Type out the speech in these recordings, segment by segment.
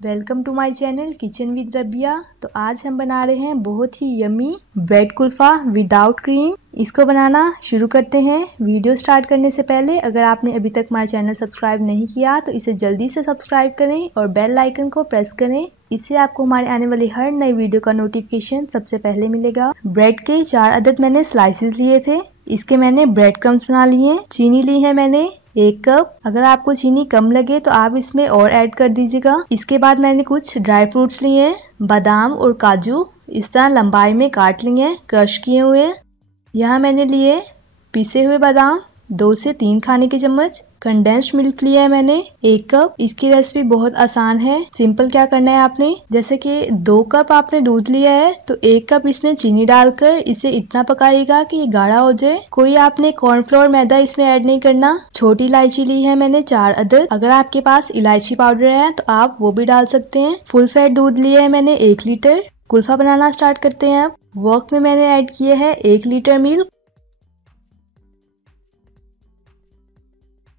Welcome to my channel kitchen with Rabiya. तो आज हम बना रहे हैं बहुत ही yummy bread kulfa without cream. इसको बनाना शुरू करते हैं। वीडियो स्टार्ट करने से पहले अगर आपने अभी तक हमारा चैनल सब्सक्राइब नहीं किया तो इसे जल्दी से सब्सक्राइब करें और बेल आइकन को प्रेस करें। इससे आपको हमारे आने वाली हर नई वीडियो का नोटिफिकेशन सबसे पहले मिलेगा। ब्रेड के 4 अदद मैंने स्लाइसेस लिए थे। इसके मैंने ब्रेड क्रम्स बना लिए। चीनी ली है मैंने 1 कप। अगर आपको चीनी कम लगे तो आप इसमें और ऐड कर दीजिएगा। इसके बाद मैंने कुछ ड्राई फ्रूट्स लिए हैं, बादाम और काजू इस तरह लंबाई में काट लिए हैं, क्रश किए हुए। यहाँ मैंने लिए पिसे हुए बादाम 2 से 3 खाने के चम्मच। कंडेंस्ड मिल्क लिया है मैंने 1 कप। इसकी रेसिपी बहुत आसान है। सिंपल क्या करना है आपने, जैसे कि 2 कप आपने दूध लिया है तो 1 कप इसमें चीनी डालकर इसे इतना पकाइएगा कि ये गाढ़ा हो जाए। कोई आपने कॉर्नफ्लोर मैदा इसमें ऐड नहीं करना। छोटी इलायची ली है मैंने 4 अदद। अगर आपके पास इलायची पाउडर है तो आप वो भी डाल सकते हैं। फुल फैट दूध लिया है मैंने 1 लीटर। कुल्फा बनाना स्टार्ट करते हैं। अब वॉक में मैंने ऐड किया है 1 लीटर मिल्क।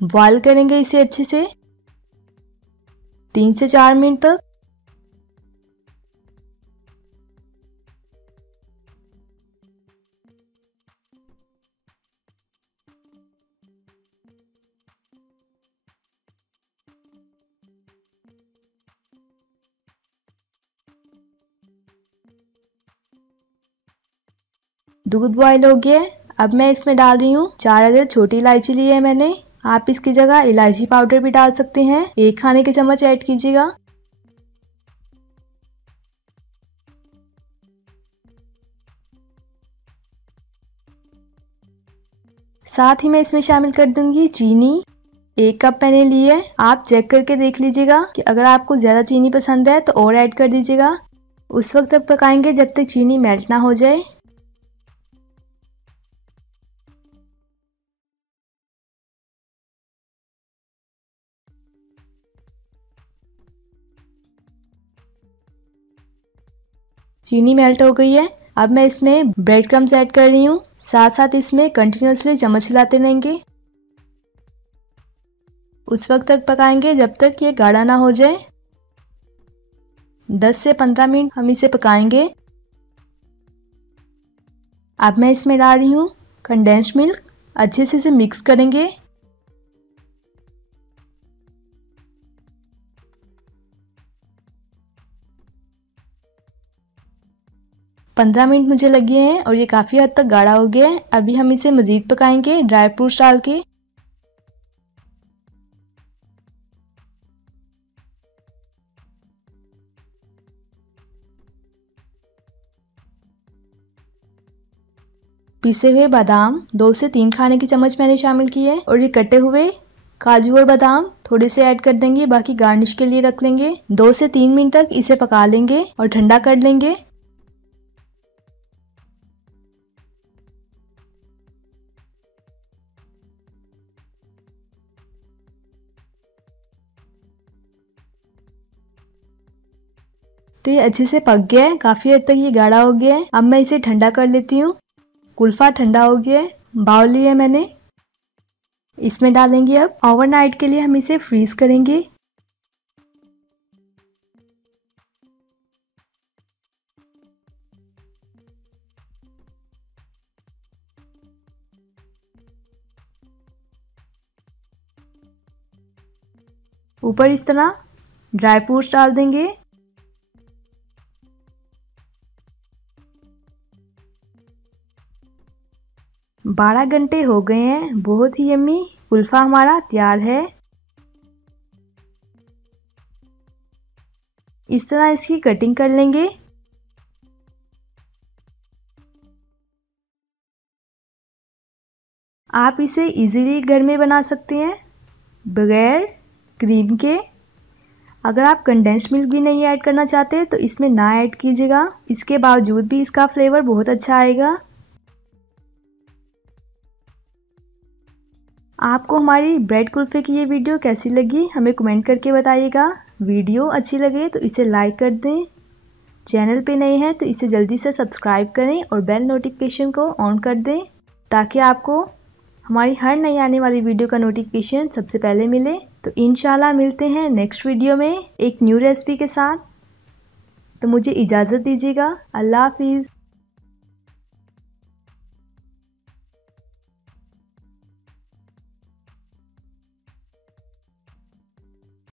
बॉयल करेंगे इसे अच्छे से 3 से 4 मिनट तक। दूध बॉयल हो गया। अब मैं इसमें डाल रही हूँ 4 अदद छोटी इलायची ली है मैंने। आप इसकी जगह इलायची पाउडर भी डाल सकते हैं। 1 खाने के चम्मच ऐड कीजिएगा। साथ ही मैं इसमें शामिल कर दूंगी चीनी। 1 कप मैंने ली है। आप चेक करके देख लीजिएगा कि अगर आपको ज्यादा चीनी पसंद है तो और ऐड कर दीजिएगा। उस वक्त तक पकाएंगे जब तक चीनी मेल्ट ना हो जाए। चीनी मेल्ट हो गई है। अब मैं इसमें ब्रेड क्रम्स ऐड कर रही हूँ। साथ साथ इसमें कंटिन्यूअसली चम्मच हिलाते रहेंगे। उस वक्त तक पकाएंगे जब तक ये गाढ़ा ना हो जाए। 10 से 15 मिनट हम इसे पकाएंगे। अब मैं इसमें डाल रही हूँ कंडेंस्ड मिल्क। अच्छे से इसे मिक्स करेंगे। पंद्रह मिनट मुझे लगे हैं और ये काफी हद तक गाढ़ा हो गया है। अभी हम इसे मजीद पकाएंगे ड्राई फ्रूट्स डाल के। पिसे हुए बादाम 2 से 3 खाने के चम्मच मैंने शामिल किए हैं और ये कटे हुए काजू और बादाम थोड़े से ऐड कर देंगे, बाकी गार्निश के लिए रख लेंगे। 2 से 3 मिनट तक इसे पका लेंगे और ठंडा कर लेंगे। तो ये अच्छे से पक गया है। काफी हद तक ये गाढ़ा हो गया है। अब मैं इसे ठंडा कर लेती हूँ। कुल्फा ठंडा हो गया है। बाउल लिया है मैंने। इसमें डालेंगे। अब ओवरनाइट के लिए हम इसे फ्रीज करेंगे। ऊपर इस तरह ड्राई फ्रूट्स डाल देंगे। बारह घंटे हो गए हैं। बहुत ही यम्मी कुल्फा हमारा तैयार है। इस तरह इसकी कटिंग कर लेंगे। आप इसे इजीली घर में बना सकते हैं बगैर क्रीम के। अगर आप कंडेंस्ड मिल्क भी नहीं ऐड करना चाहते तो इसमें ना ऐड कीजिएगा। इसके बावजूद भी इसका फ्लेवर बहुत अच्छा आएगा। आपको हमारी ब्रेड कुल्फे की ये वीडियो कैसी लगी हमें कमेंट करके बताइएगा। वीडियो अच्छी लगे तो इसे लाइक कर दें। चैनल पे नए हैं तो इसे जल्दी से सब्सक्राइब करें और बेल नोटिफिकेशन को ऑन कर दें ताकि आपको हमारी हर नई आने वाली वीडियो का नोटिफिकेशन सबसे पहले मिले। तो इंशाल्लाह मिलते हैं नेक्स्ट वीडियो में एक न्यू रेसिपी के साथ। तो मुझे इजाज़त दीजिएगा। अल्लाह हाफिज़।